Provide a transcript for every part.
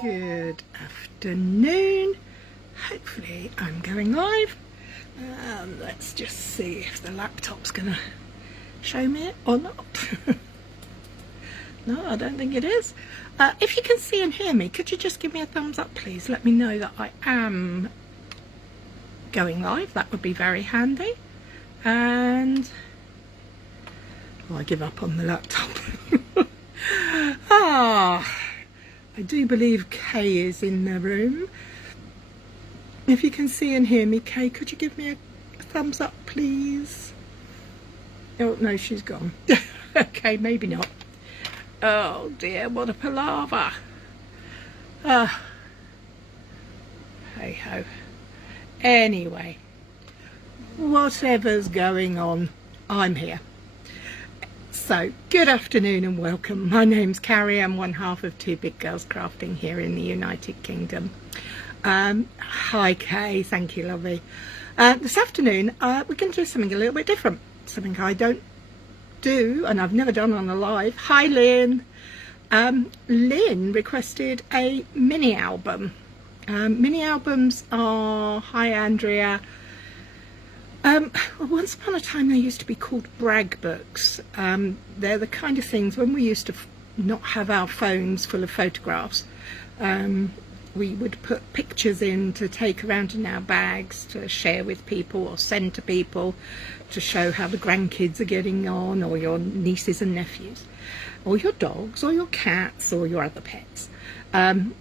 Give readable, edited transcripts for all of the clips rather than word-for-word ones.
Good afternoon. Hopefully I'm going live. Let's just see if the laptop's gonna show me it or not. No, I don't think it is. If you can see and hear me, could you just give me a thumbs up, please? Let me know that I am going live. That would be very handy. And I give up on the laptop. I do believe Kay is in the room. If you can see and hear me, Kay, could you give me a thumbs up, please? Oh, no, she's gone. Okay, maybe not. Oh dear, what a palaver. Hey ho. Anyway, whatever's going on, I'm here. So, good afternoon and welcome. My name's Cary. I'm one half of Two Big Girls Crafting here in the United Kingdom. Hi Kay, thank you, lovely. This afternoon we're going to do something a little bit different. Something I don't do and I've never done on a live. Hi Lynn. Lynn requested a mini album. Mini albums are, hi Andrea. Once upon a time they used to be called brag books. They're the kind of things when we used to not have our phones full of photographs. We would put pictures in to take around in our bags to share with people or send to people to show how the grandkids are getting on, or your nieces and nephews, or your dogs or your cats or your other pets. They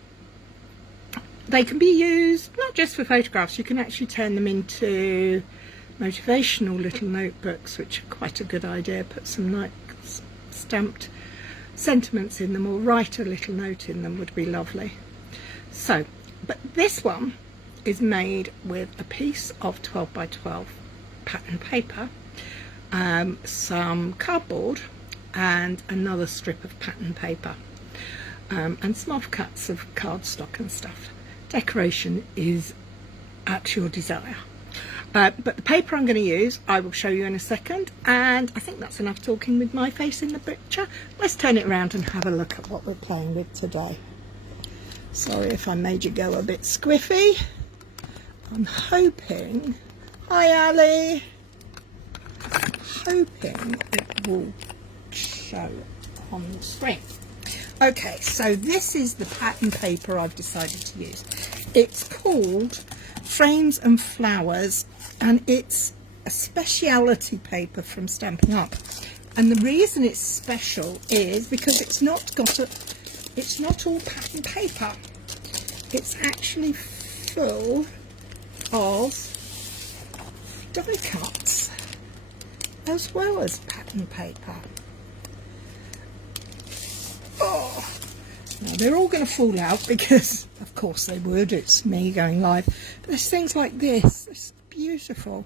can be used not just for photographs, you can actually turn them into motivational little notebooks, which are quite a good idea. Put some like stamped sentiments in them or write a little note in them would be lovely. So, but this one is made with a piece of 12 by 12 pattern paper, some cardboard and another strip of pattern paper, and some offcuts of cardstock and stuff. Decoration is at your desire. But the paper I'm going to use, I will show you in a second, and I think that's enough talking with my face in the picture. Let's turn it around and have a look at what we're playing with today. Sorry if I made you go a bit squiffy. I'm hoping, hi Ali, hoping it will show on the screen. Okay, so this is the pattern paper I've decided to use. It's called Frames and Flowers, and it's a speciality paper from Stampin' Up. And the reason it's special is because it's not all pattern paper. It's actually full of die cuts as well as pattern paper. Oh, now they're all going to fall out because of course they would, it's me going live. But there's things like this, it's beautiful,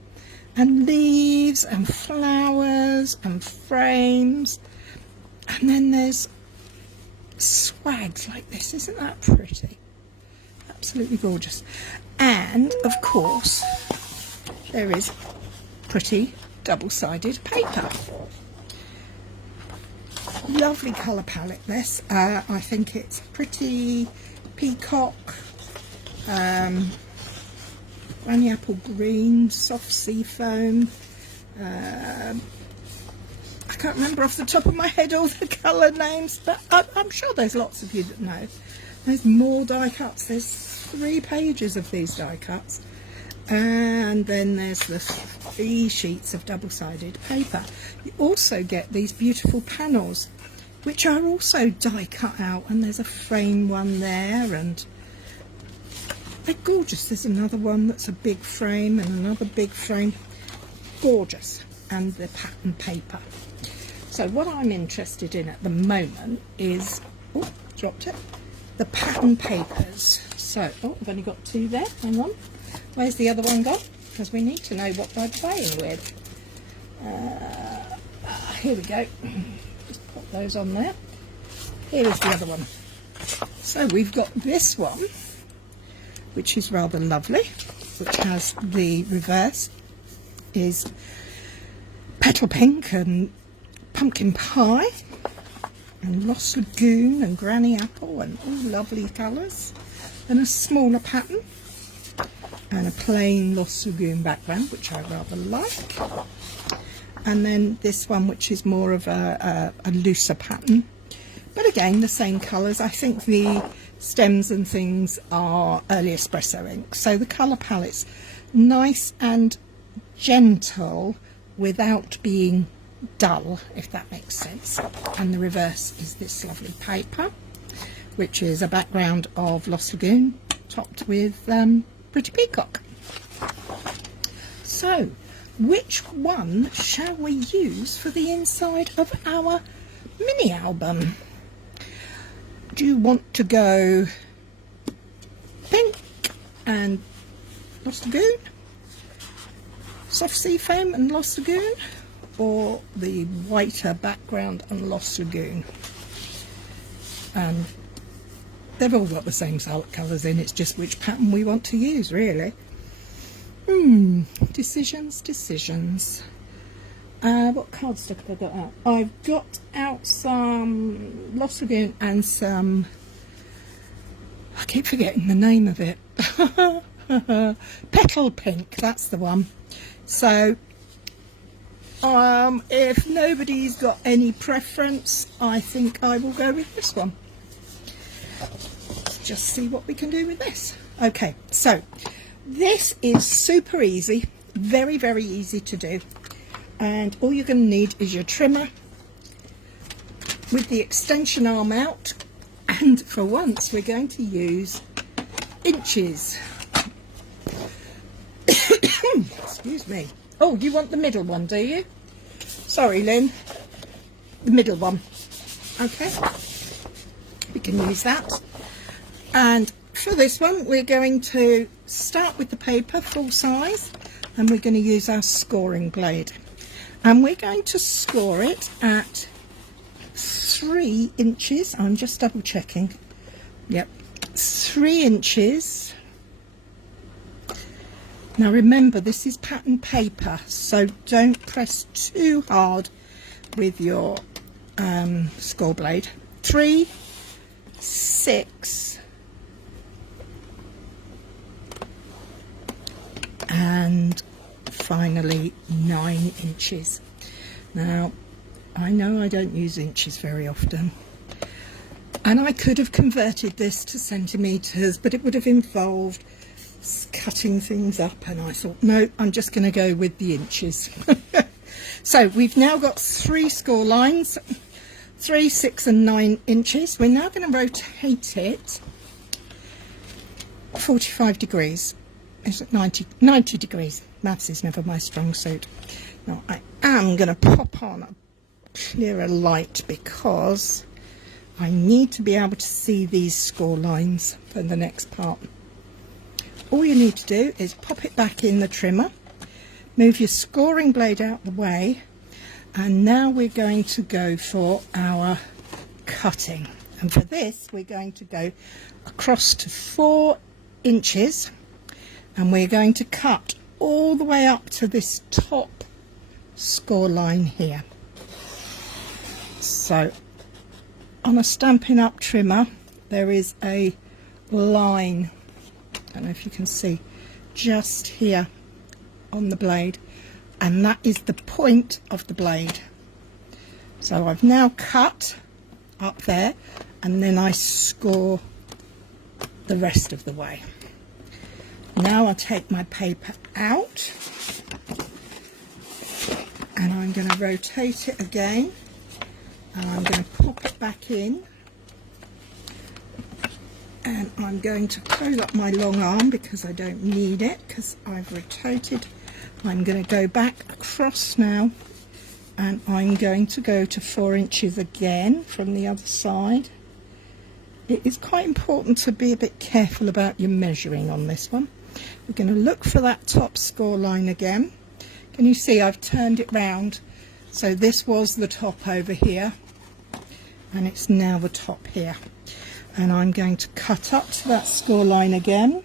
and leaves and flowers and frames, and then there's swags like this. Isn't that pretty? Absolutely gorgeous. And of course there is pretty double-sided paper. Lovely colour palette this. I think it's pretty peacock, granny apple green, soft sea foam. I can't remember off the top of my head all the colour names, but I'm sure there's lots of you that know. There's more die cuts. There's 3 pages of these die cuts, and then there's the 3 sheets of double-sided paper. You also get these beautiful panels, which are also die cut out, and there's a frame one there, and they're gorgeous. There's another one that's a big frame and another big frame. Gorgeous. And the pattern paper. So what I'm interested in at the moment is, oh, dropped it, the pattern papers. So, oh, I've only got 2 there, hang on. Where's the other one gone? Because we need to know what we're playing with. Here we go. Just put those on there. Here is the other one. So we've got this one, which is rather lovely, which has the reverse is petal pink and pumpkin pie, and Lost Lagoon and Granny Apple, and all lovely colours. And a smaller pattern and a plain Lost Lagoon background, which I rather like. And then this one, which is more of a looser pattern, but again the same colours. I think the stems and things are early espresso ink, so the colour palette's nice and gentle without being dull, if that makes sense. And the reverse is this lovely paper, which is a background of Lost Lagoon topped with Pretty Peacock. So which one shall we use for the inside of our mini album? Do you want to go pink and Lost Lagoon, soft sea foam and Lost Lagoon, or the whiter background and Lost Lagoon? And they've all got the same colours in, it's just which pattern we want to use, really. Decisions. What cardstock have I got out? I've got out some Lost Lagoon and some, I keep forgetting the name of it, Petal Pink, that's the one. So if nobody's got any preference, I think I will go with this one. Let's just see what we can do with this. Okay, so this is super easy, very, very easy to do. And all you're going to need is your trimmer with the extension arm out. And for once, we're going to use inches. Excuse me. Oh, you want the middle one, do you? Sorry, Lynn. The middle one. Okay. We can use that. And for this one, we're going to start with the paper full size, and we're going to use our scoring blade. And we're going to score it at 3 inches. I'm just double checking. Yep, 3 inches. Now remember, this is pattern paper, so don't press too hard with your score blade. 3, 6, and finally 9 inches. Now I know I don't use inches very often, and I could have converted this to centimetres, but it would have involved cutting things up, and I thought, no, I'm just going to go with the inches. So we've now got 3 score lines, 3, 6 and 9 inches. We're now going to rotate it 45 degrees. Is it 90 degrees? Maths is never my strong suit. Now I am going to pop on a clearer light because I need to be able to see these score lines for the next part. All you need to do is pop it back in the trimmer, move your scoring blade out the way, and now we're going to go for our cutting. And for this, we're going to go across to 4 inches, and we're going to cut all the way up to this top score line here. So on a Stampin' Up trimmer, there is a line, I don't know if you can see, just here on the blade, and that is the point of the blade. So I've now cut up there, and then I score the rest of the way. Now I'll take my paper out, and I'm going to rotate it again, and I'm going to pop it back in, and I'm going to close up my long arm because I don't need it because I've rotated. I'm going to go back across now, and I'm going to go to 4 inches again from the other side. It is quite important to be a bit careful about your measuring on this one. We're going to look for that top score line again. Can you see I've turned it round? So this was the top over here, and it's now the top here. And I'm going to cut up to that score line again,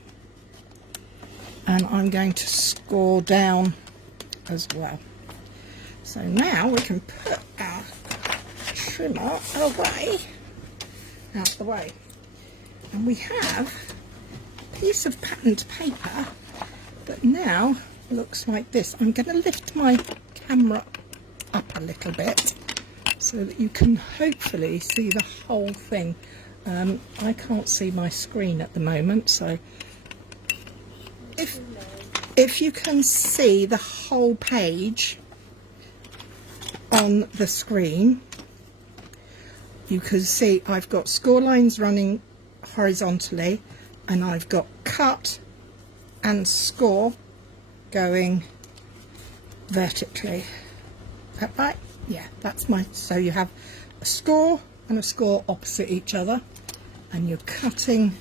and I'm going to score down as well. So now we can put our trimmer away, out the way. And we have a piece of patterned paper that now looks like this. I'm going to lift my camera up a little bit so that you can hopefully see the whole thing. I can't see my screen at the moment, so if you can see the whole page on the screen, you can see I've got score lines running horizontally and I've got cut and score going vertically. Is that right? Yeah, that's my, so you have a score and a score opposite each other and you're cutting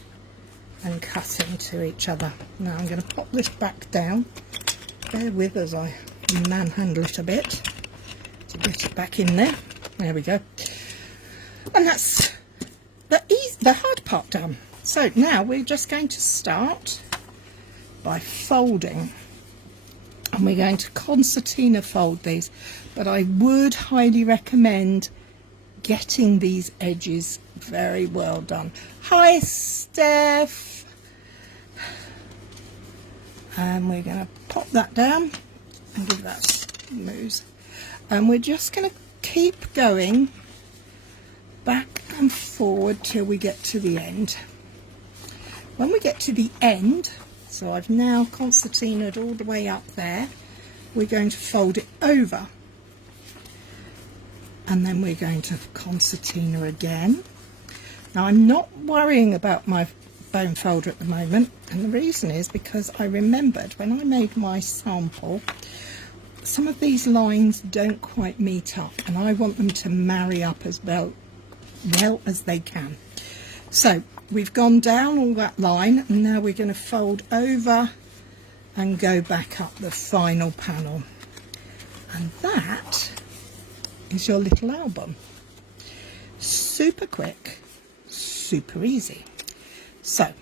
and cutting to each other. Now I'm going to pop this back down. Bear with as I manhandle it a bit to get it back in there. There we go. And that's the hard part done. So now we're just going to start by folding. And we're going to concertina fold these. But I would highly recommend getting these edges very well done. Hi, Steph. And we're going to pop that down and give that a smooth. And we're just going to keep going back and forward till we get to the end. When we get to the end, so I've now concertinaed all the way up there, we're going to fold it over. And then we're going to concertina again. Now I'm not worrying about my bone folder at the moment, and the reason is because I remembered when I made my sample, some of these lines don't quite meet up and I want them to marry up as well as they can. So we've gone down all that line and now we're going to fold over and go back up the final panel, and that is your little album. Super quick, super easy. So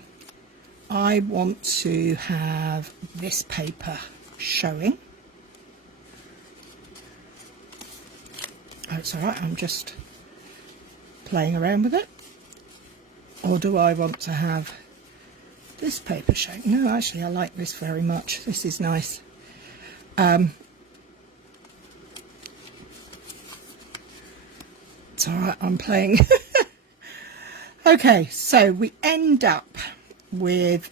I want to have this paper showing. Oh, it's all right, I'm just playing around with it. Or do I want to have this paper showing? No, actually I like this very much. This is nice. It's all right, I'm playing. Okay, so we end up with,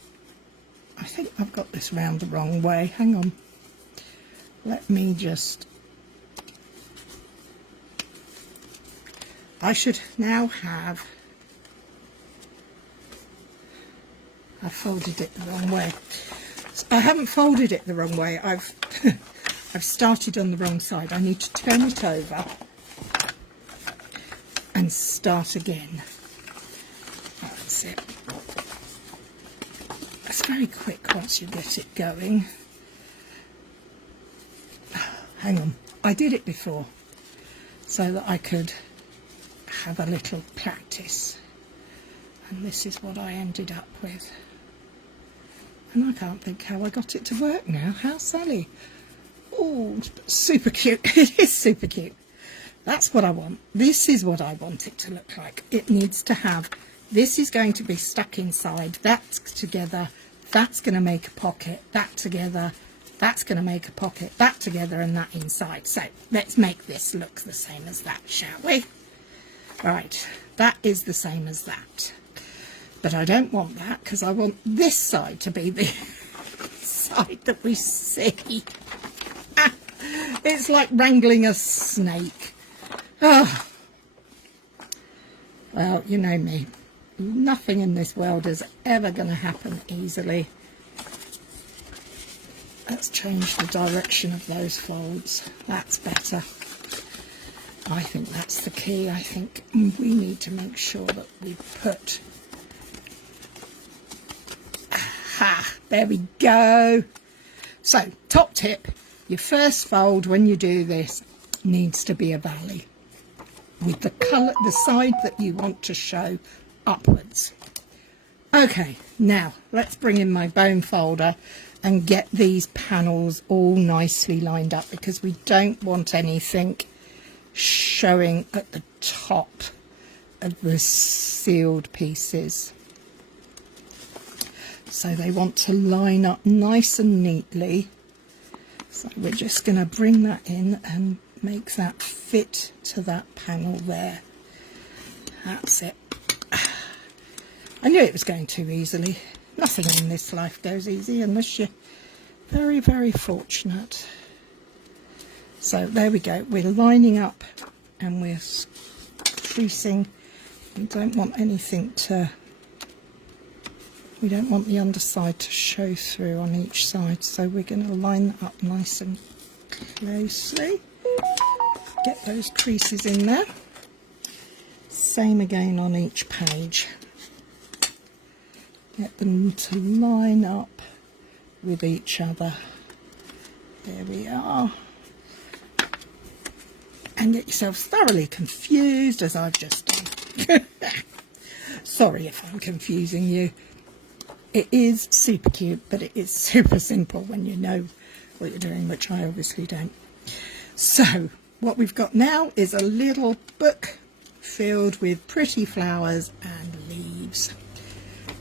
I think I've got this round the wrong way. Hang on. Let me just, I should now have, I folded it the wrong way. I haven't folded it the wrong way. I've I've started on the wrong side. I need to turn it over and start again. That's it. It's very quick once you get it going. Hang on, I did it before so that I could have a little practice, and this is what I ended up with, and I can't think how I got it to work now. How Sally. Oh, super cute. It is super cute. That's what I want. This is what I want it to look like. It needs to have, this is going to be stuck inside, that's together, that's going to make a pocket, that together, that's going to make a pocket, that together, and that inside. So let's make this look the same as that, shall we? Right, that is the same as that. But I don't want that because I want this side to be the side that we see. It's like wrangling a snake. Oh. Well, you know me. Nothing in this world is ever going to happen easily. Let's change the direction of those folds. That's better. I think that's the key. I think we need to make sure that we put... Aha! There we go. So, top tip. Your first fold when you do this needs to be a valley with the colour, the side that you want to show upwards. Okay, now let's bring in my bone folder and get these panels all nicely lined up because we don't want anything showing at the top of the sealed pieces. So they want to line up nice and neatly. So we're just going to bring that in and make that fit to that panel there. That's it. I knew it was going too easily. Nothing in this life goes easy unless you're very, very fortunate. So there we go. We're lining up and we're creasing. We don't want anything to... We don't want the underside to show through on each side, so we're going to line that up nice and closely. Get those creases in there. Same again on each page. Get them to line up with each other. There we are. And get yourselves thoroughly confused as I've just done. Sorry if I'm confusing you. It is super cute, but it is super simple when you know what you're doing, which I obviously don't. So what we've got now is a little book filled with pretty flowers and leaves.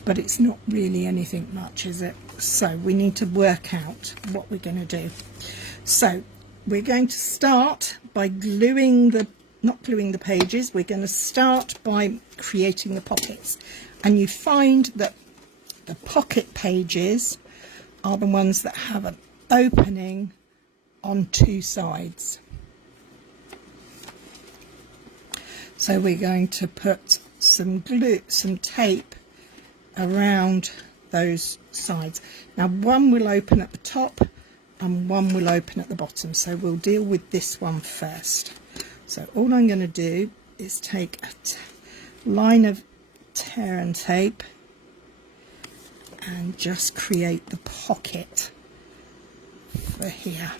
But it's not really anything much, is it? So we need to work out what we're going to do. So we're going to start by gluing the, not gluing the pages, we're going to start by creating the pockets. And you find that the pocket pages are the ones that have an opening on two sides. So we're going to put some glue, some tape around those sides. Now one will open at the top and one will open at the bottom, so we'll deal with this one first. So all I'm going to do is take a line of tear and tape and just create the pocket for here.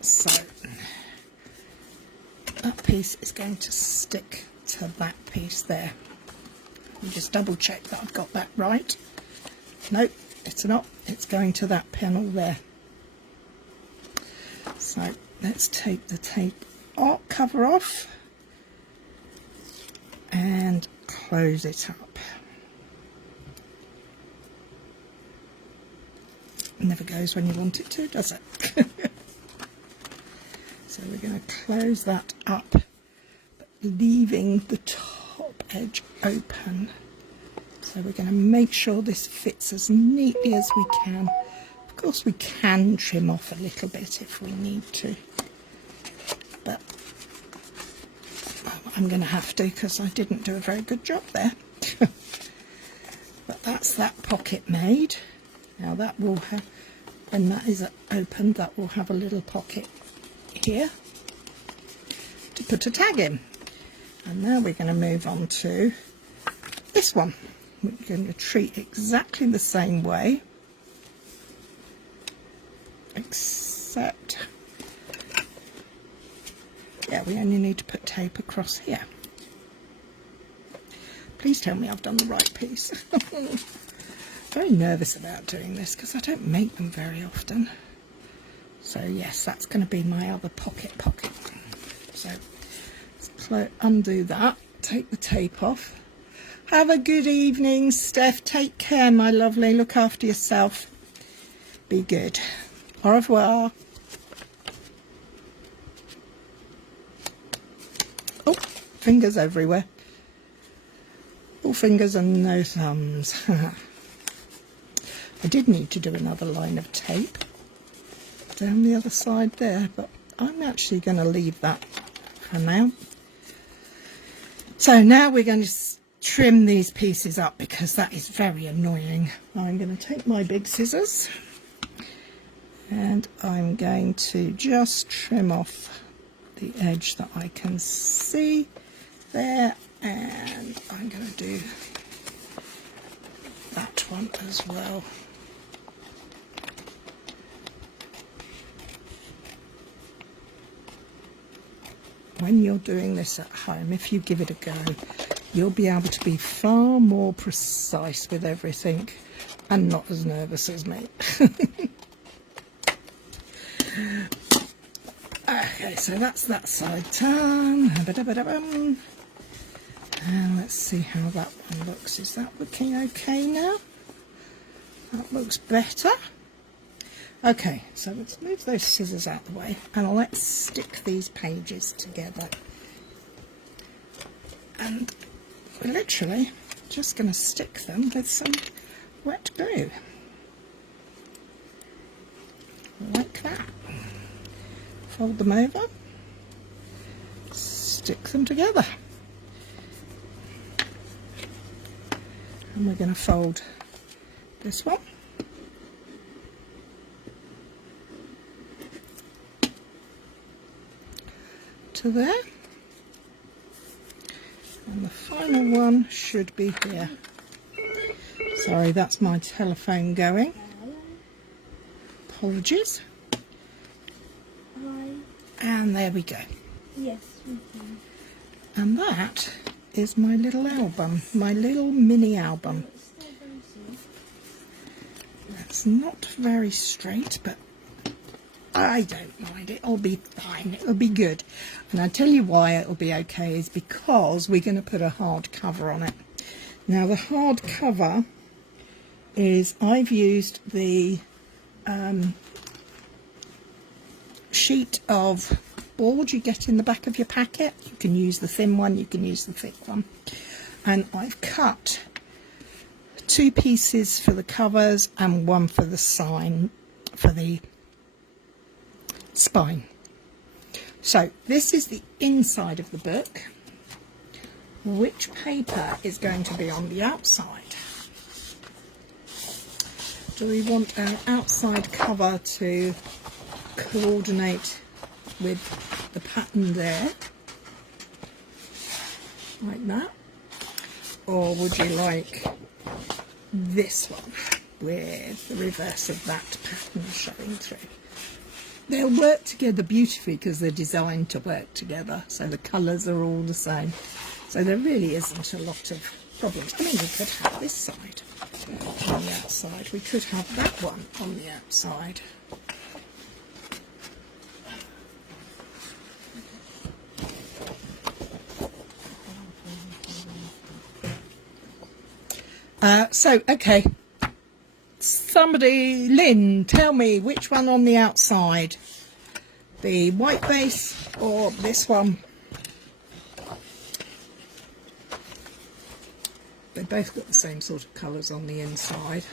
So that piece is going to stick to that piece there. You just double check that I've got that right. Nope, it's not. It's going to that panel there. So let's take the tape cover off and close it up. Never goes when you want it to, does it? So we're going to close that up, but leaving the top edge open. So we're going to make sure this fits as neatly as we can. Of course we can trim off a little bit if we need to, but I'm going to have to because I didn't do a very good job there. But that's that pocket made. Now that will have, when that is opened, that will have a little pocket here to put a tag in. And now we're going to move on to this one. We're going to treat exactly the same way, except, yeah, we only need to put tape across here. Please tell me I've done the right piece. Very nervous about doing this because I don't make them very often. So yes, that's going to be my other pocket. So let's undo that, take the tape off. Have a good evening, Steph. Take care, my lovely. Look after yourself. Be good. Au revoir. Oh, fingers everywhere. All fingers and no thumbs. I did need to do another line of tape down the other side there, but I'm actually going to leave that for now. So now we're going to trim these pieces up because that is very annoying. I'm going to take my big scissors and I'm going to just trim off the edge that I can see there, and I'm going to do that one as well. When you're doing this at home, if you give it a go, you'll be able to be far more precise with everything and not as nervous as me. Okay, so that's that side done. And let's see how that one looks. Is that looking okay now? That looks better. Okay, so let's move those scissors out of the way and let's stick these pages together. And we're literally just going to stick them with some wet glue. Like that. Fold them over. Stick them together. And we're going to fold this one. To there. And the final one should be here. Sorry, that's my telephone going. Apologies. Hi. And there we go. Yes, we can. And that is my little album, my little mini album. It's not very straight, but I don't mind. It'll be fine. It'll be good. And I'll tell you why it'll be okay is because we're going to put a hard cover on it. Now the hard cover is I've used the sheet of board you get in the back of your packet. You can use the thin one, you can use the thick one. And I've cut 2 pieces for the covers and 1 for the sign, for the spine. So this is the inside of the book. Which paper is going to be on the outside? Do we want our outside cover to coordinate with the pattern there, like that? Or would you like this one with the reverse of that pattern showing through? They'll work together beautifully because they're designed to work together, so the colours are all the same. So there really isn't a lot of problems. I mean, we could have this side on the outside. We could have that one on the outside. Okay. Somebody, Lynn, tell me which one on the outside? The white base or this one? They both got the same sort of colours on the inside.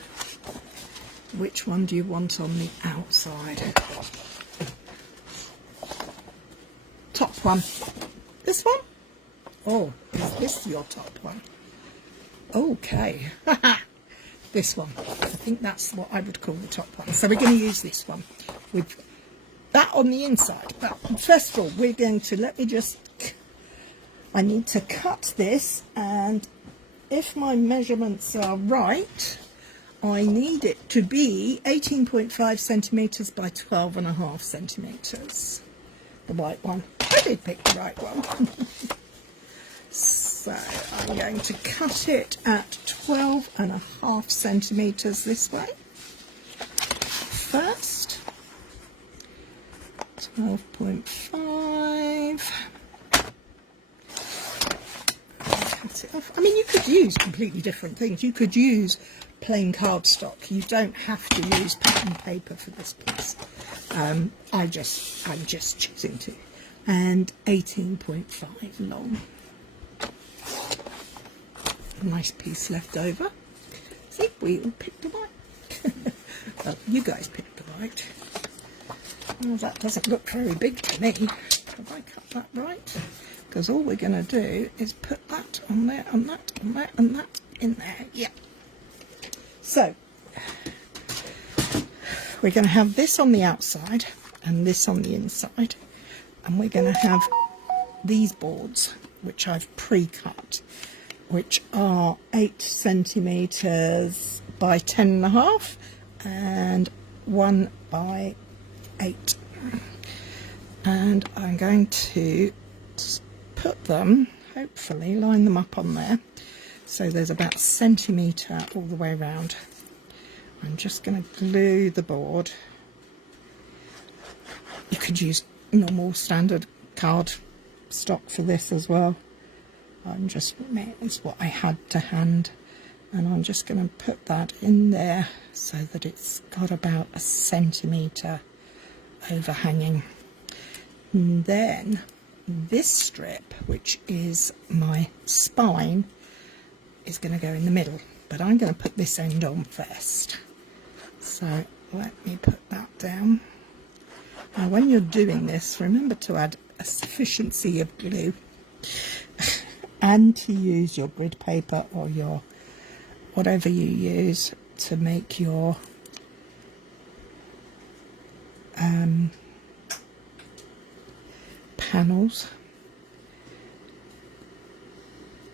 Which one do you want on the outside? Top one. This one? Oh, is this your top one? Okay. This one. I think that's what I would call the top one. So we're going to use this one with that on the inside. But first of all, we're going to, I need to cut this, and if my measurements are right, I need it to be 18.5 centimetres by 12.5 centimetres. The white one. I did pick the right one. So I'm going to cut it at 12.5 centimetres this way. First, 12.5. Cut it off. I mean, you could use completely different things. You could use plain cardstock. You don't have to use pattern paper for this piece. I'm just choosing to. And 18.5 long. Nice piece left over. See, we all picked the right. Well, you guys picked the right. Well, that doesn't look very big to me. Have I cut that right? Because all we're going to do is put that on there, and that, and that, and that in there. Yeah. So, we're going to have this on the outside and this on the inside. And we're going to have these boards, which I've pre-cut, which are 8 centimetres by 10.5 and 1 by 8. And I'm going to put them, hopefully line them up on there, so there's about a centimetre all the way around. I'm just going to glue the board. You could use normal standard card stock for this as well. It's what I had to hand, and I'm just going to put that in there so that it's got about 1 centimetre overhanging. And then this strip, which is my spine, is going to go in the middle, but I'm going to put this end on first. So let me put that down. Now when you're doing this, remember to add a sufficiency of glue and to use your grid paper or your whatever you use to make your panels.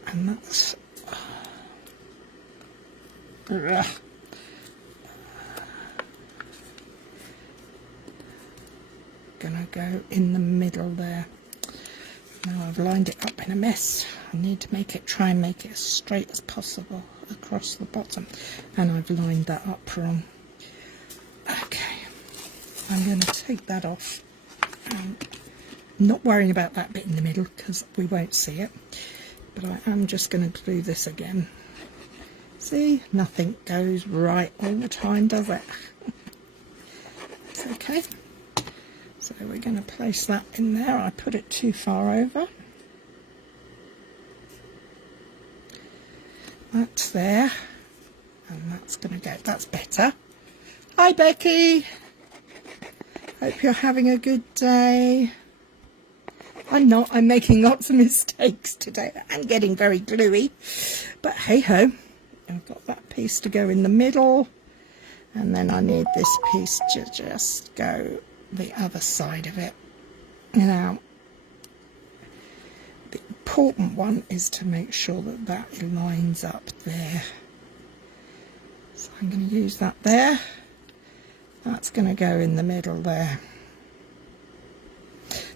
And that's gonna go in the middle there. Now I've lined it up in a mess. I need to try and make it as straight as possible across the bottom, and I've lined that up wrong. Okay, I'm going to take that off. Not worrying about that bit in the middle because we won't see it, but I am just going to glue this again. See, nothing goes right all the time, does it? It's okay. So we're going to place that in there. I put it too far over. That's there. And that's going to go. That's better. Hi, Becky. Hope you're having a good day. I'm not. I'm making lots of mistakes today. I'm getting very gluey. But hey-ho. I've got that piece to go in the middle. And then I need this piece to just go the other side of it. Now the important one is to make sure that that lines up there. So I'm going to use that there. That's going to go in the middle there.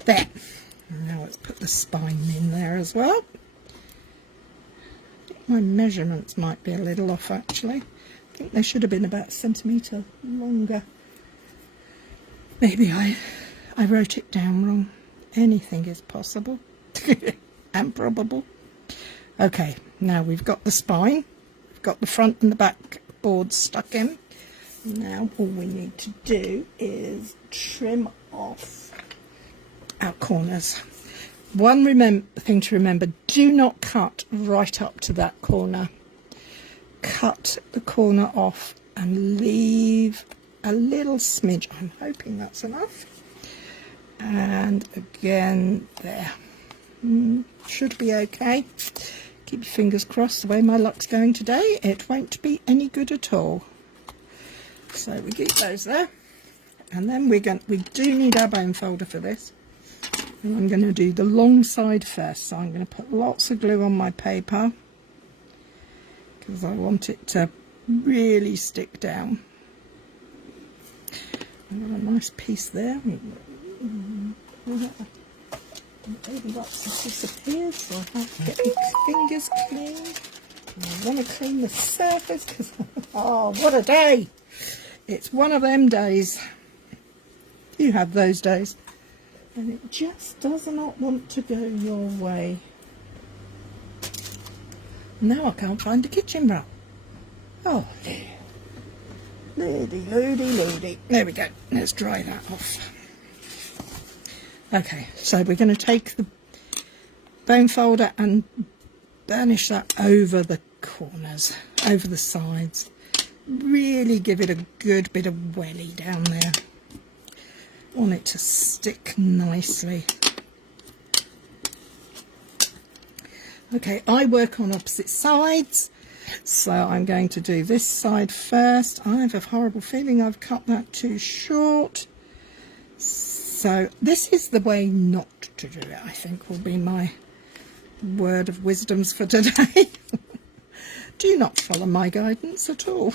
There. Now let's put the spine in there as well. I think my measurements might be a little off actually. I think they should have been about 1 centimetre longer. Maybe I wrote it down wrong. Anything is possible and probable. Okay, now we've got the spine. We've got the front and the back boards stuck in. Now all we need to do is trim off our corners. One thing to remember, do not cut right up to that corner. Cut the corner off and leave a little smidge. I'm hoping that's enough. And again there. Should be okay. Keep your fingers crossed. The way my luck's going today, it won't be any good at all. So we keep those there. And then we do need our bone folder for this. And I'm going to do the long side first. So I'm going to put lots of glue on my paper because I want it to really stick down. I've got a nice piece there. Baby lots have disappeared, so I have to get my fingers clean. And I want to clean the surface because, oh, what a day! It's one of them days. You have those days. And it just does not want to go your way. Now I can't find the kitchen rug. Oh, dear. Loody. There we go. Let's dry that off. Okay, so we're going to take the bone folder and burnish that over the corners, over the sides. Really give it a good bit of welly down there. Want it to stick nicely. Okay, I work on opposite sides. So I'm going to do this side first. I have a horrible feeling I've cut that too short. So this is the way not to do it, I think, will be my word of wisdoms for today. Do not follow my guidance at all.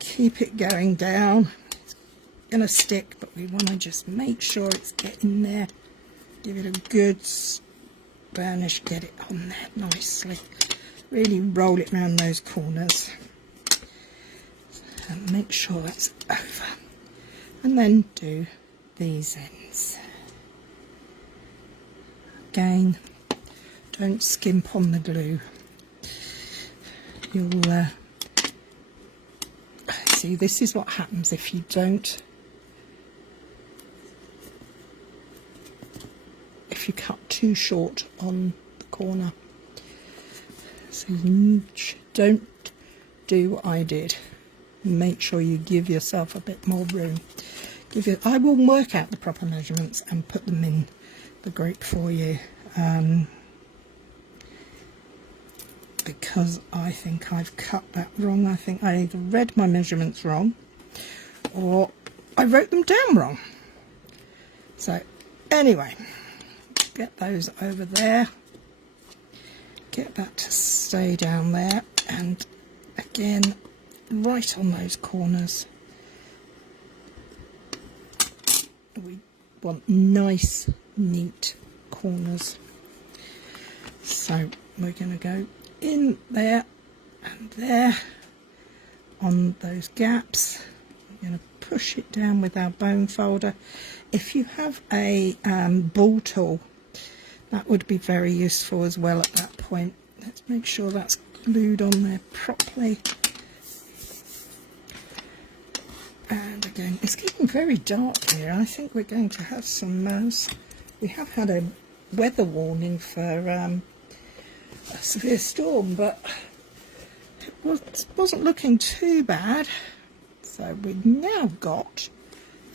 Keep it going down. It's going to stick, but we want to just make sure it's getting there. Give it a good burnish, get it on there nicely. Really roll it around those corners and make sure that's over. And then do these ends. Again, don't skimp on the glue. You'll see, this is what happens if you don't, if you cut too short on the corner. So you don't do what I did. Make sure you give yourself a bit more room. I will work out the proper measurements and put them in the group for you, because I think I've cut that wrong. I think I either read my measurements wrong or I wrote them down wrong. So anyway, get those over there, get that to stay down there, and again right on those corners we want nice neat corners. So we're going to go in there and there on those gaps. We're going to push it down with our bone folder. If you have a ball tool, that would be very useful as well at that point. Let's make sure that's glued on there properly. And again, it's getting very dark here. I think we're going to have some we have had a weather warning for a severe storm, but it wasn't looking too bad. So we've now got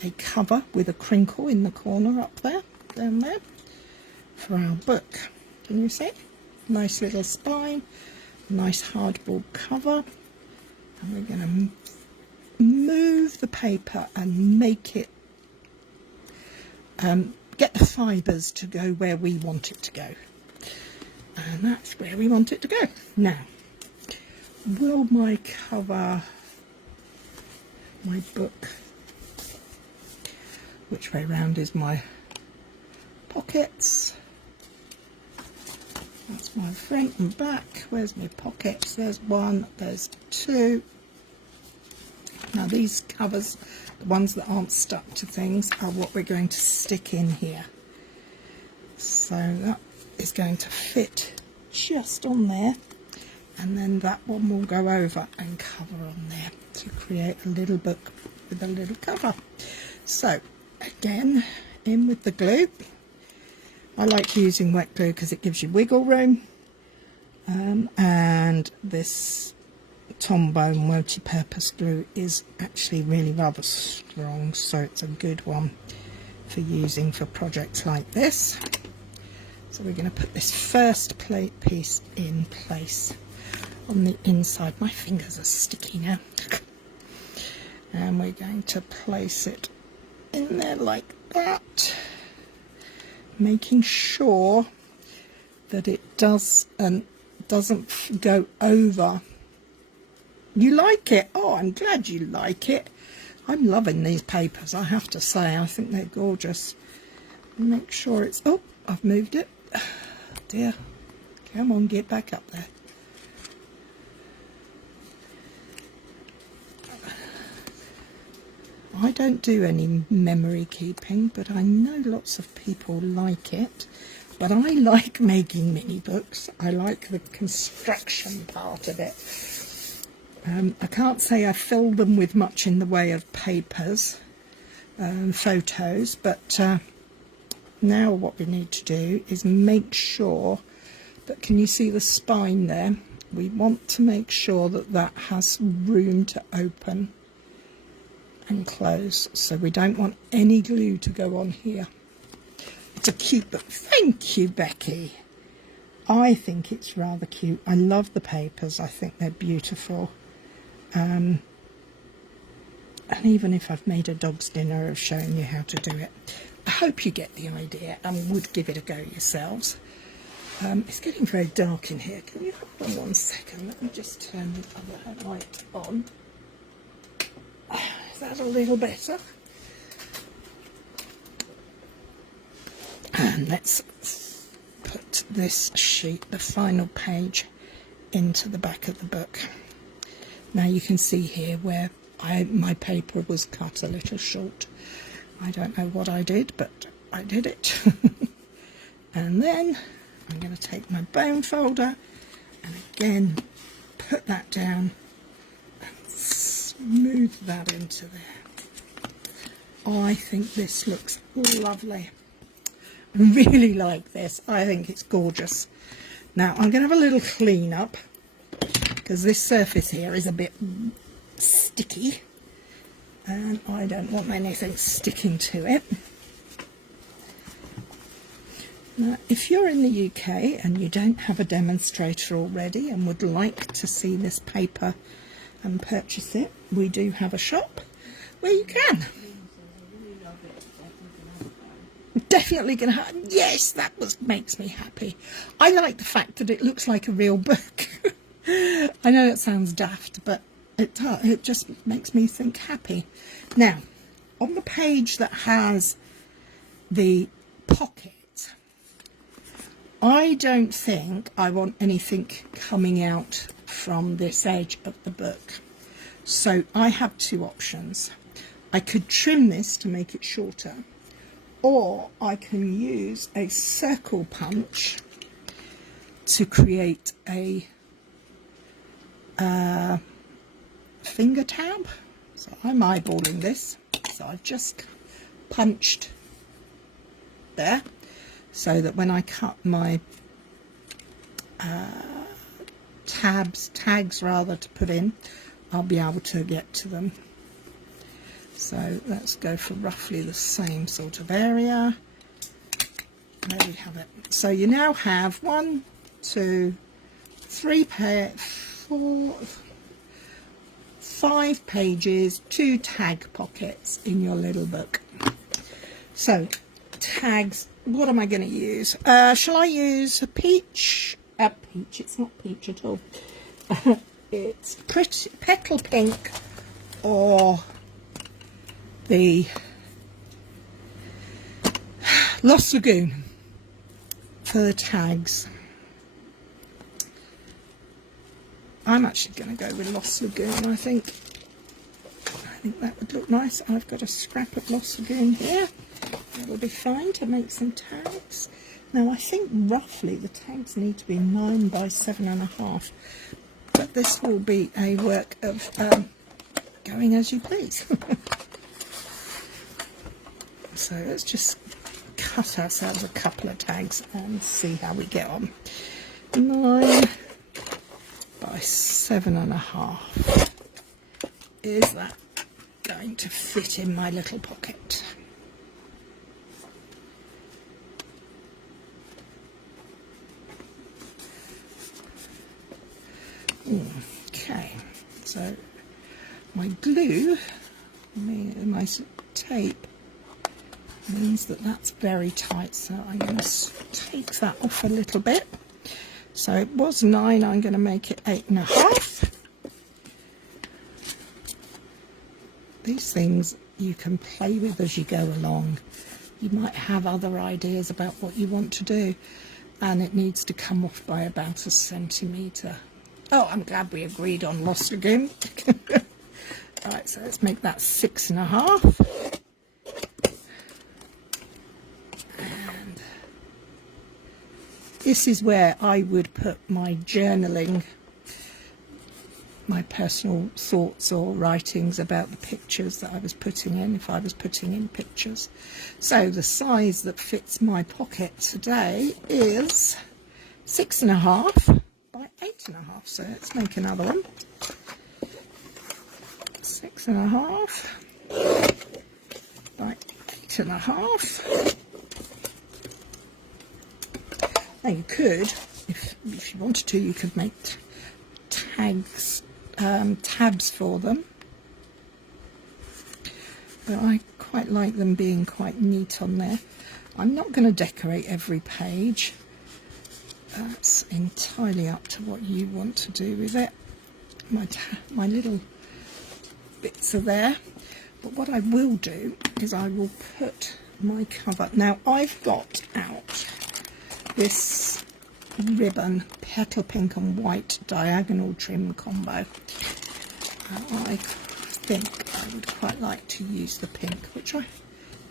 a cover with a crinkle in the corner up there, down there, for our book. Can you see? Nice little spine, nice hardboard cover. And we're going to move the paper and make it get the fibres to go where we want it to go, and that's where we want it to go. Now, will my cover, my book, which way round is my pockets? That's my front and back. Where's my pockets? There's one, there's two. Now these covers, the ones that aren't stuck to things, are what we're going to stick in here. So that is going to fit just on there, and then that one will go over and cover on there to create a little book with a little cover. So again, in with the glue. I like using wet glue because it gives you wiggle room, and this Tombow multi-purpose glue is actually really rather strong, so it's a good one for using for projects like this. So we're going to put this first plate piece in place on the inside. My fingers are sticky now. And we're going to place it in there like that, making sure that it doesn't go over. You like it? Oh, I'm glad you like it. I'm loving these papers, I have to say. I think they're gorgeous. Make sure it's... Oh, I've moved it. Dear. Come on, get back up there. I don't do any memory keeping, but I know lots of people like it. But I like making mini books. I like the construction part of it. I can't say I fill them with much in the way of papers, photos, but now what we need to do is make sure that, can you see the spine there? We want to make sure that that has room to open and close, so we don't want any glue to go on here. It's a cute book. Thank you, Becky. I think it's rather cute. I love the papers. I think they're beautiful. And even if I've made a dog's dinner of showing you how to do it, I hope you get the idea and would give it a go yourselves. It's getting very dark in here. Can you hold on 1 second? Let me just turn the other light on. Is that a little better? And let's put this sheet, the final page, into the back of the book. Now you can see here where my paper was cut a little short. I don't know what I did, but I did it. And then I'm going to take my bone folder and again put that down and smooth that into there. I think this looks lovely. I really like this. I think it's gorgeous. Now I'm going to have a little clean up because this surface here is a bit sticky and I don't want anything sticking to it. Now, if you're in the UK and you don't have a demonstrator already and would like to see this paper and purchase it, we do have a shop where you can. Definitely going to have, yes, that makes me happy. I like the fact that it looks like a real book. I know it sounds daft, but it just makes me think happy. Now, on the page that has the pocket, I don't think I want anything coming out from this edge of the book. So I have two options. I could trim this to make it shorter, or I can use a circle punch to create a finger tab. So I'm eyeballing this. So I've just punched there, so that when I cut my tags rather to put in, I'll be able to get to them. So let's go for roughly the same sort of area. There we have it. So you now have 1, 2, 3 4, 5 pages, 2 tag pockets in your little book. So tags, what am I going to use? Shall I use a peach? Peach, it's not peach at all. It's pretty petal pink or the Lost Lagoon for the tags. I'm actually going to go with Lost Lagoon. I think that would look nice. I've got a scrap of Lost Lagoon here. That'll be fine to make some tags. Now I think roughly the tags need to be 9 by 7.5, but this will be a work of going as you please. So let's just cut ourselves a couple of tags and see how we get on. 9 by 7.5. Is that going to fit in my little pocket? Okay, so my glue, my tape means that that's very tight, so I'm going to take that off a little bit. So it was 9, I'm going to make it 8.5. These things you can play with as you go along. You might have other ideas about what you want to do, and it needs to come off by about 1 centimetre. Oh, I'm glad we agreed on Lost Lagoon. Right, so let's make that 6.5. And this is where I would put my journaling, my personal thoughts or writings about the pictures that I was putting in, if I was putting in pictures. So the size that fits my pocket today is 6.5 by 8.5. So let's make another one. 6.5 by 8.5. Now you could, if you wanted to, you could make tags, tabs for them. But I quite like them being quite neat on there. I'm not going to decorate every page. That's entirely up to what you want to do with it. My little bits are there, but what I will do is I will put my cover. Now I've got out this ribbon, petal pink and white diagonal trim combo. I think I would quite like to use the pink, which I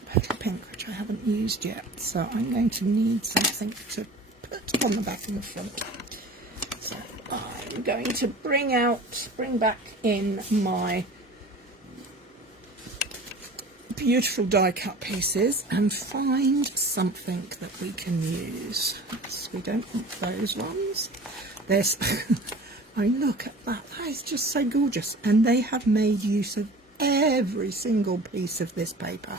petal pink, which I haven't used yet. So I'm going to need something to put on the back and the front. So I'm going to bring back in my beautiful die cut pieces and find something that we can use. So we don't want those ones. This, I mean, look at that. That is just so gorgeous. And they have made use of every single piece of this paper.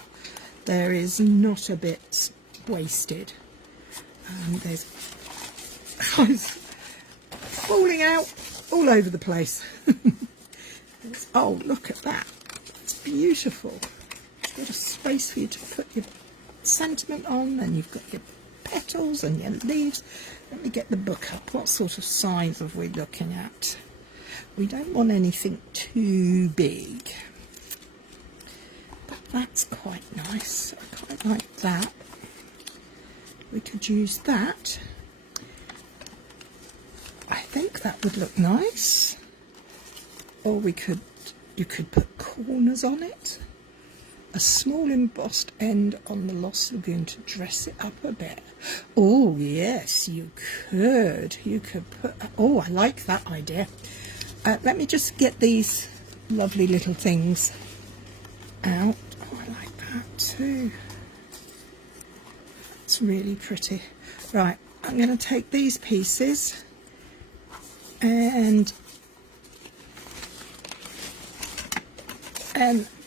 There is not a bit wasted. There's falling out all over the place. Oh, look at that. It's beautiful. You've got a space for you to put your sentiment on, and you've got your petals and your leaves. Let me get the book up. What sort of size are we looking at? We don't want anything too big. But that's quite nice. I quite like that. We could use that. I think that would look nice. Or you could put corners on it. A small embossed end on the Lost Lagoon to dress it up a bit. Oh yes, you could. You could put. Oh, I like that idea. Let me just get these lovely little things out. Oh, I like that too. It's really pretty. Right, I'm going to take these pieces and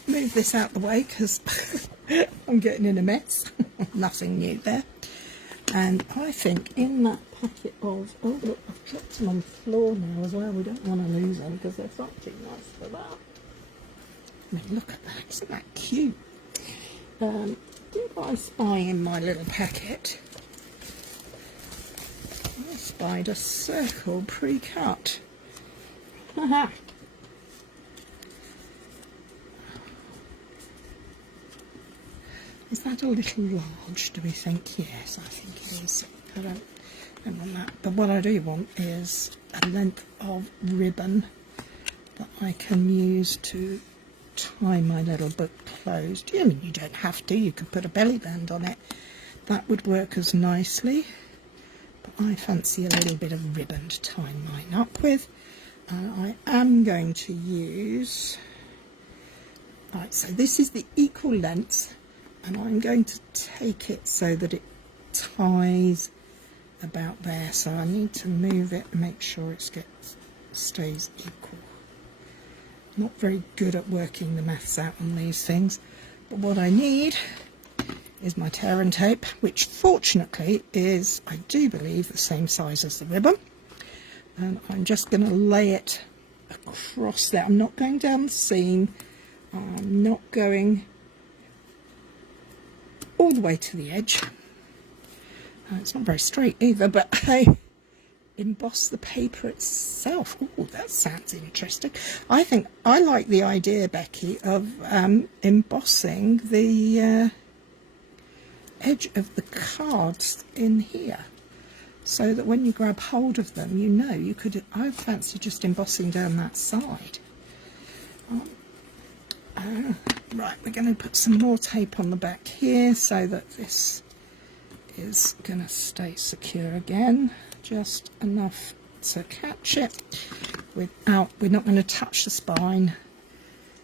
move this out the way because I'm getting in a mess. Nothing new there. And I think in that packet of, oh look, I've dropped them on the floor now as well. We don't want to lose them because they're not too nice for that. I mean, look at that, isn't that cute? Did I spy in my little packet? I spied a circle pre-cut. Haha. Is that a little large, do we think? Yes, I think it is. I don't want that. But what I do want is a length of ribbon that I can use to tie my little book closed. I mean, you don't have to. You could put a belly band on it. That would work as nicely. But I fancy a little bit of ribbon to tie mine up with. I am going to use... Right, so this is the equal length. And I'm going to take it so that it ties about there. So I need to move it and make sure it stays equal. I'm not very good at working the maths out on these things. But what I need is my tear and tape, which fortunately is, I do believe, the same size as the ribbon. And I'm just going to lay it across there. I'm not going down the seam. I'm not going all the way to the edge. It's not very straight either, but I emboss the paper itself. Oh, that sounds interesting. I think I like the idea, Becky, of embossing the edge of the cards in here, so that when you grab hold of them, you know you could. I fancy just embossing down that side. Right, we're going to put some more tape on the back here so that this is going to stay secure again. Just enough to catch it without, we're not going to touch the spine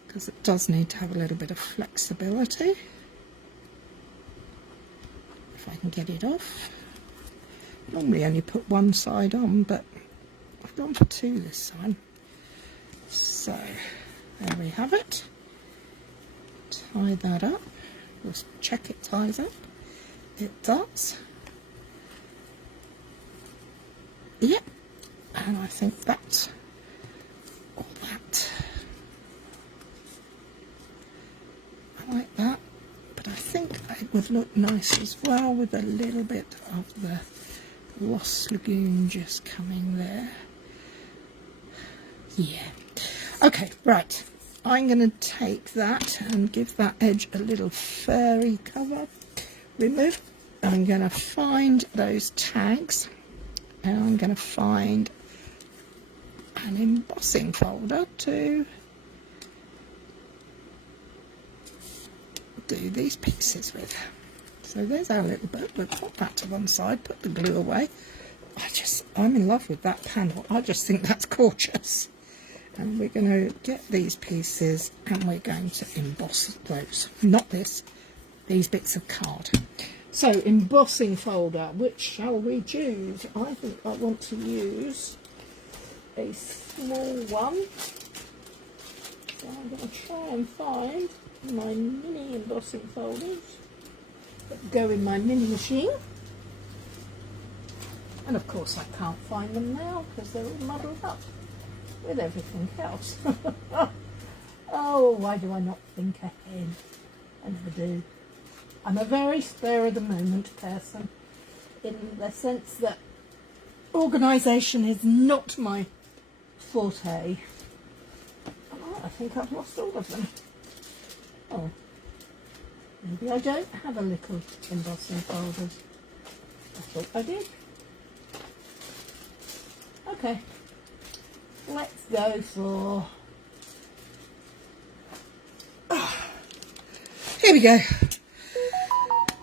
because it does need to have a little bit of flexibility. If I can get it off. Normally only put one side on, but I've gone for two this time. So, there we have it. Tie that up. We'll check it ties up. It does. Yep. And I think that's all that. I like that. But I think it would look nice as well with a little bit of the Lost Lagoon just coming there. Yeah. Okay, right. I'm going to take that and give that edge a little furry cover. Remove. I'm going to find those tags and I'm going to find an embossing folder to do these pieces with. So there's our little bit. We'll pop that to one side, put the glue away. I'm in love with that panel. I just think that's gorgeous. And we're going to get these pieces and we're going to emboss those. Not this, these bits of card. So embossing folder, which shall we choose? I think I want to use a small one. So I'm going to try and find my mini embossing folders that go in my mini machine. And of course I can't find them now because they're all muddled up with everything else. Oh, why do I not think ahead? I never do. I'm a very spur of the moment person, in the sense that organisation is not my forte. Oh, I think I've lost all of them. Oh, maybe I don't have a little embossing folders. I thought I did. Okay, let's go for... Here we go.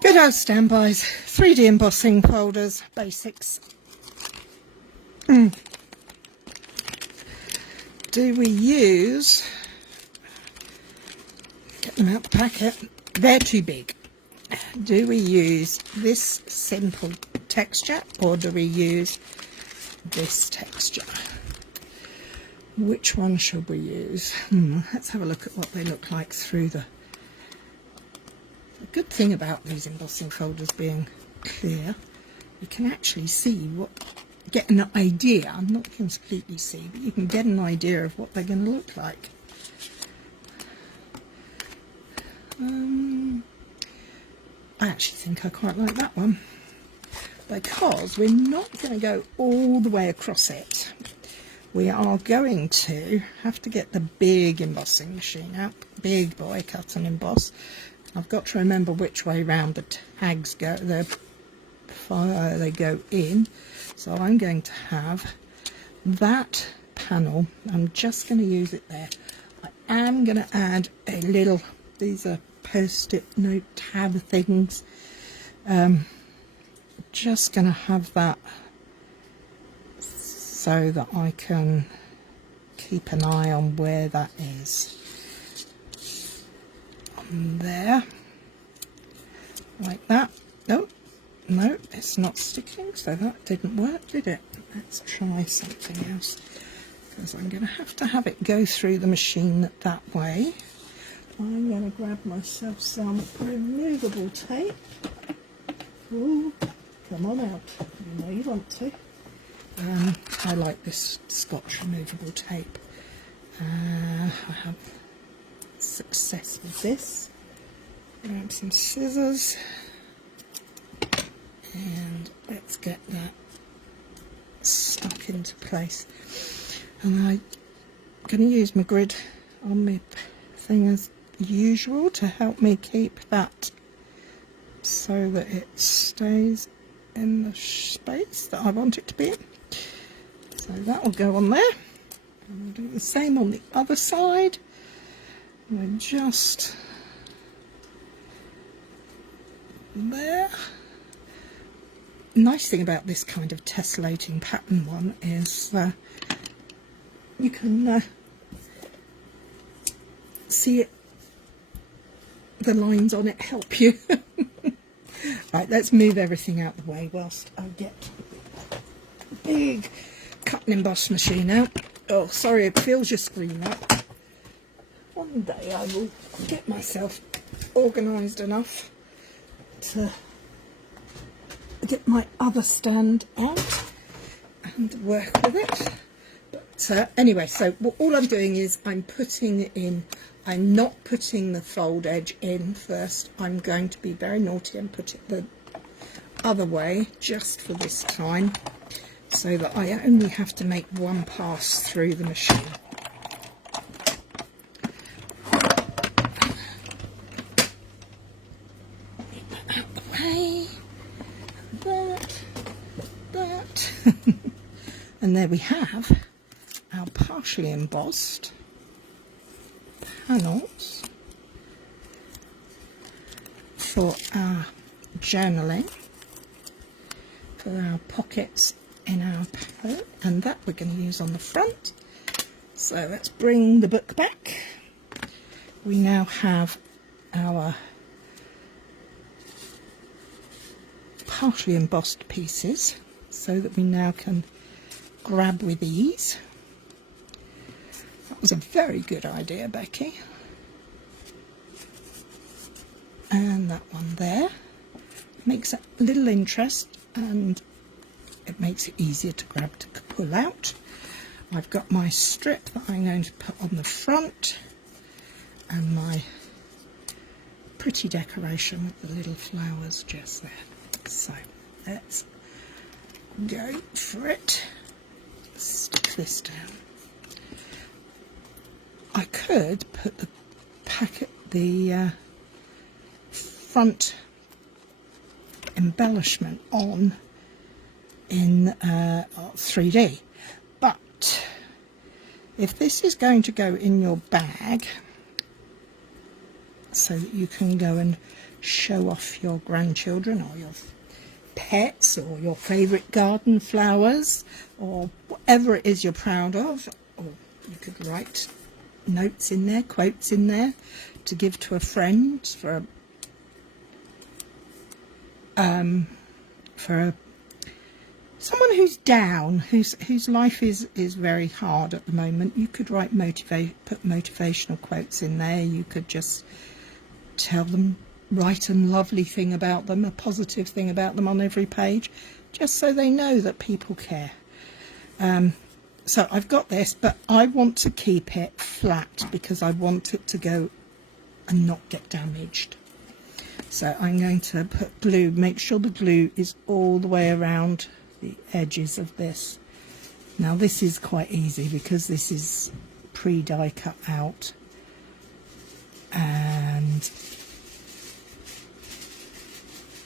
Good old standbys, 3D embossing folders, basics. Do we use, get them out the packet, they're too big. Do we use this simple texture or do we use this texture? Which one should we use? Let's have a look at what they look like through the... The good thing about these embossing folders being clear, you can actually see what, get an idea, not completely see, but you can get an idea of what they're going to look like. I actually think I quite like that one, because we're not going to go all the way across it. We are going to have to get the big embossing machine out, big boy, cut and emboss. I've got to remember which way round the tags go, they go in. So I'm going to have that panel. I'm just going to use it there. I am going to add a little, these are post-it note tab things. Just going to have that so that I can keep an eye on where that is. There, like that. No, it's not sticking, so that didn't work, did it? Let's try something else, because I'm going to have it go through the machine that way. I'm going to grab myself some removable tape. Ooh, come on out, you know you want to. I like this Scotch removable tape. I have success with this. Grab some scissors and let's get that stuck into place. And I'm going to use my grid on my thing as usual to help me keep that so that it stays in the space that I want it to be in. So that will go on there. And we'll do the same on the other side. We're just there. Nice thing about this kind of tessellating pattern one is you can see it, the lines on it help you. Right, let's move everything out the way whilst I get a big cut and emboss machine out. Oh, sorry, it fills your screen up. One day I will get myself organised enough to get my other stand out and work with it. But anyway, so all I'm doing is I'm not putting the fold edge in first. I'm going to be very naughty and put it the other way just for this time, so that I only have to make one pass through the machine. And there we have our partially embossed panels. for our journaling, for our pockets in our palette, and that we're going to use on the front. So let's bring the book back. We now have our partially embossed pieces so that we now can grab with ease. That was a very good idea, Becky. And that one there makes a little interest, and it makes it easier to grab to pull out. I've got my strip that I'm going to put on the front, and my pretty decoration with the little flowers just there. So let's go for it. Stick this down. I could put the packet, the front embellishment on in 3D, but if this is going to go in your bag so that you can go and show off your grandchildren or your pets or your favourite garden flowers or whatever it is you're proud of, or you could write notes in there, quotes in there to give to a friend for someone who's down, whose life is very hard at the moment. You could put motivational quotes in there. You could just tell them, write a lovely thing about them, a positive thing about them on every page, just so they know that people care. So I've got this, but I want to keep it flat because I want it to go and not get damaged. So I'm going to put glue, make sure the glue is all the way around the edges of this. Now this is quite easy because this is pre-die cut out, and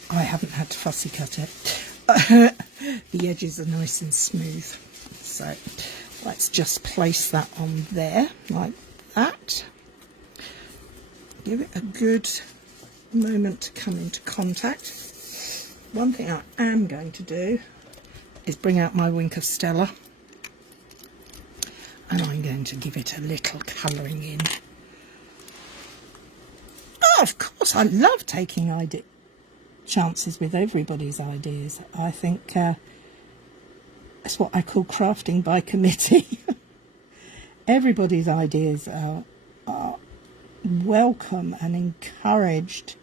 I haven't had to fussy cut it. The edges are nice and smooth. So let's just place that on there like that. Give it a good moment to come into contact. One thing I am going to do is bring out my Wink of Stella, and I'm going to give it a little colouring in. Oh, of course, I love taking chances with everybody's ideas. I think that's what I call crafting by committee. Everybody's ideas are welcome and encouraged.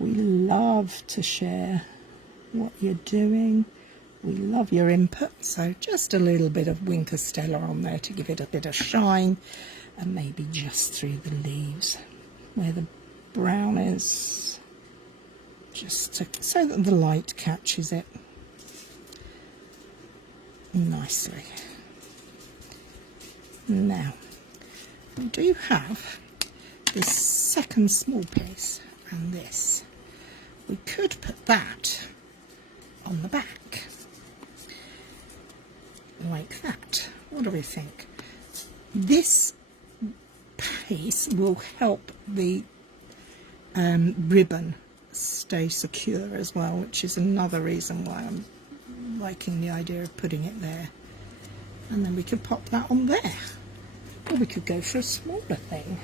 We love to share what you're doing. We love your input. So just a little bit of Wink of Stella on there to give it a bit of shine, and maybe just through the leaves where the brown is, just so that the light catches it nicely. Now we do have this second small piece, and this, we could put that on the back like that. What do we think? This piece will help the ribbon stay secure as well, which is another reason why I'm liking the idea of putting it there. And then we could pop that on there, or we could go for a smaller thing.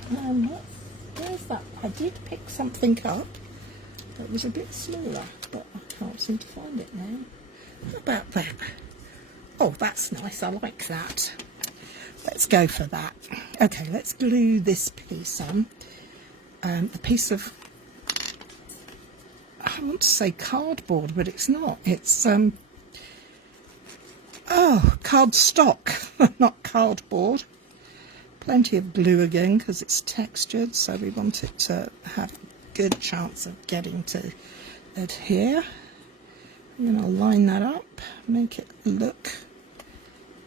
Where's that? I did pick something up that was a bit smaller, but I can't seem to find it now. How about that? Oh, that's nice. I like that. Let's go for that. Okay, let's glue this piece on. A piece of, I want to say cardboard, but it's not. It's cardstock, not cardboard. Plenty of glue again because it's textured, so we want it to have a good chance of getting to adhere. I'm going to line that up, make it look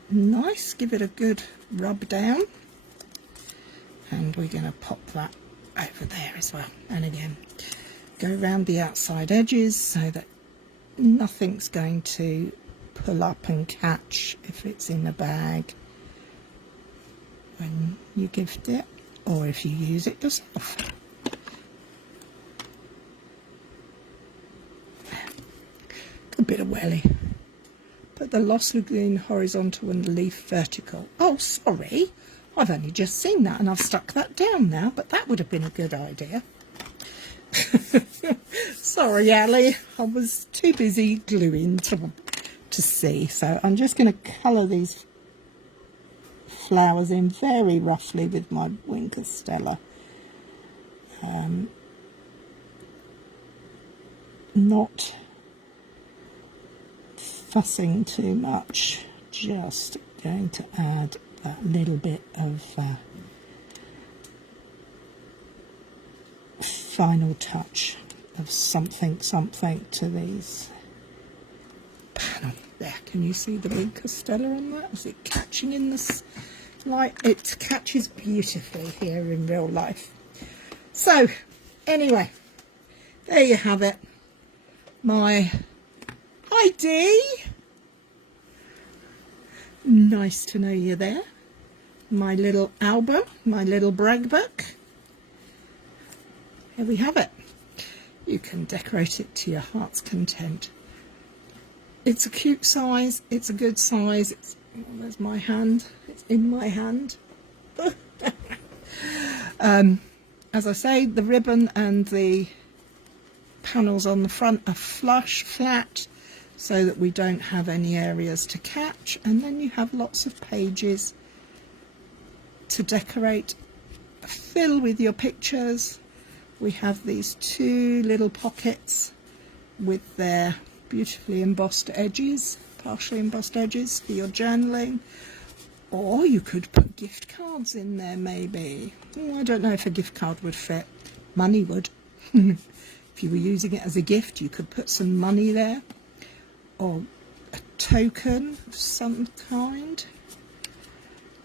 nice, give it a good rub down, and we're going to pop that over there as well. And again, go around the outside edges so that nothing's going to pull up and catch if it's in a bag when you gift it, or if you use it yourself. a bit of welly. Put the Lost Lagoon horizontal and the leaf vertical. Oh, sorry. I've only just seen that and I've stuck that down now, but that would have been a good idea. Sorry, Ali. I was too busy gluing to see. So I'm just going to colour these flowers in very roughly with my Winker Stella. Not fussing too much, just going to add that little bit of final touch of something to these panel. There, can you see the Winker Stella on that? Is it catching in this light? It catches beautifully here in real life. So anyway, there you have it. My ID. Nice to know you're there. My little album, my little brag book. Here we have it. You can decorate it to your heart's content. It's a cute size. It's a good size. It's, oh, there's my hand. It's in my hand. As I say, the ribbon and the panels on the front are flush, flat, so that we don't have any areas to catch, and then you have lots of pages to decorate, fill with your pictures. We have these two little pockets with their beautifully embossed edges, partially embossed edges for your journaling, or you could put gift cards in there maybe. Oh, I don't know if a gift card would fit. Money would. If you were using it as a gift, you could put some money there, or a token of some kind,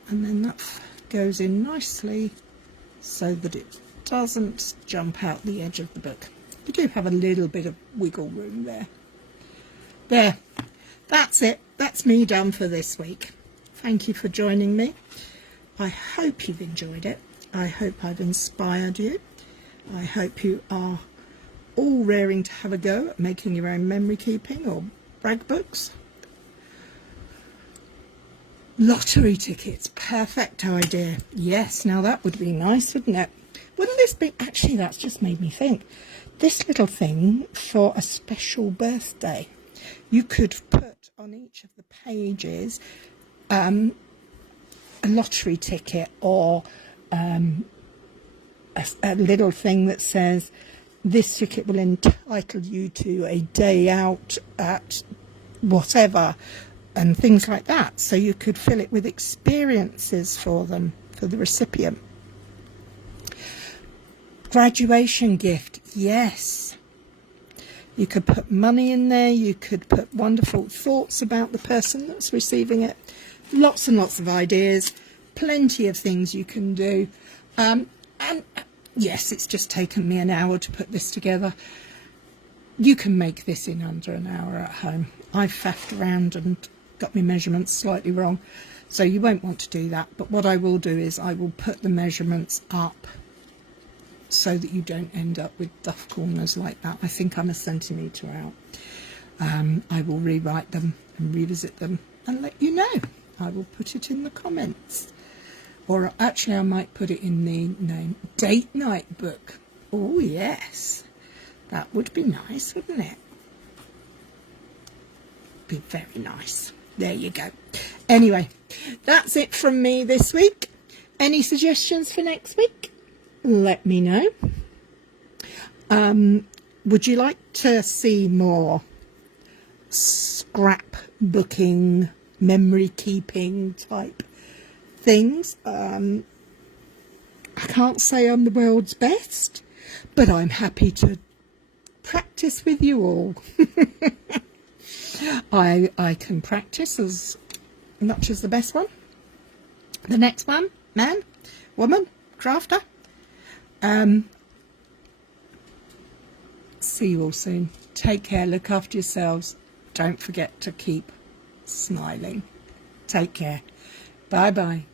and then that goes in nicely so that it doesn't jump out the edge of the book. You do have a little bit of wiggle room there. There, that's it. That's me done for this week. Thank you for joining me. I hope you've enjoyed it. I hope I've inspired you. I hope you are all raring to have a go at making your own memory keeping or brag books. Lottery tickets, perfect idea. Yes, now that would be nice, wouldn't it? Wouldn't this be, actually that's just made me think, this little thing for a special birthday. You could put on each of the pages a lottery ticket, or a little thing that says, this ticket will entitle you to a day out at whatever, and things like that. So you could fill it with experiences for them, for the recipient. Graduation gift, yes. You could put money in there, you could put wonderful thoughts about the person that's receiving it. Lots and lots of ideas, plenty of things you can do. And yes, it's just taken me an hour to put this together. You can make this in under an hour at home. I've faffed around and got my measurements slightly wrong, so you won't want to do that. But what I will do is I will put the measurements up so that you don't end up with duff corners like that. I think I'm a centimetre out. I will rewrite them and revisit them and let you know. I will put it in the comments. Or actually I might put it in the name, date night book. Oh yes, that would be nice, wouldn't it? Be very nice. There you go. Anyway, that's it from me this week. Any suggestions for next week? Let me know. Would you like to see more scrapbooking, memory keeping type things? I can't say I'm the world's best, but I'm happy to practice with you all. I can practice as much as the best one. The next one, man, woman, crafter. See you all soon. Take care, look after yourselves. Don't forget to keep smiling. Take care. Bye bye.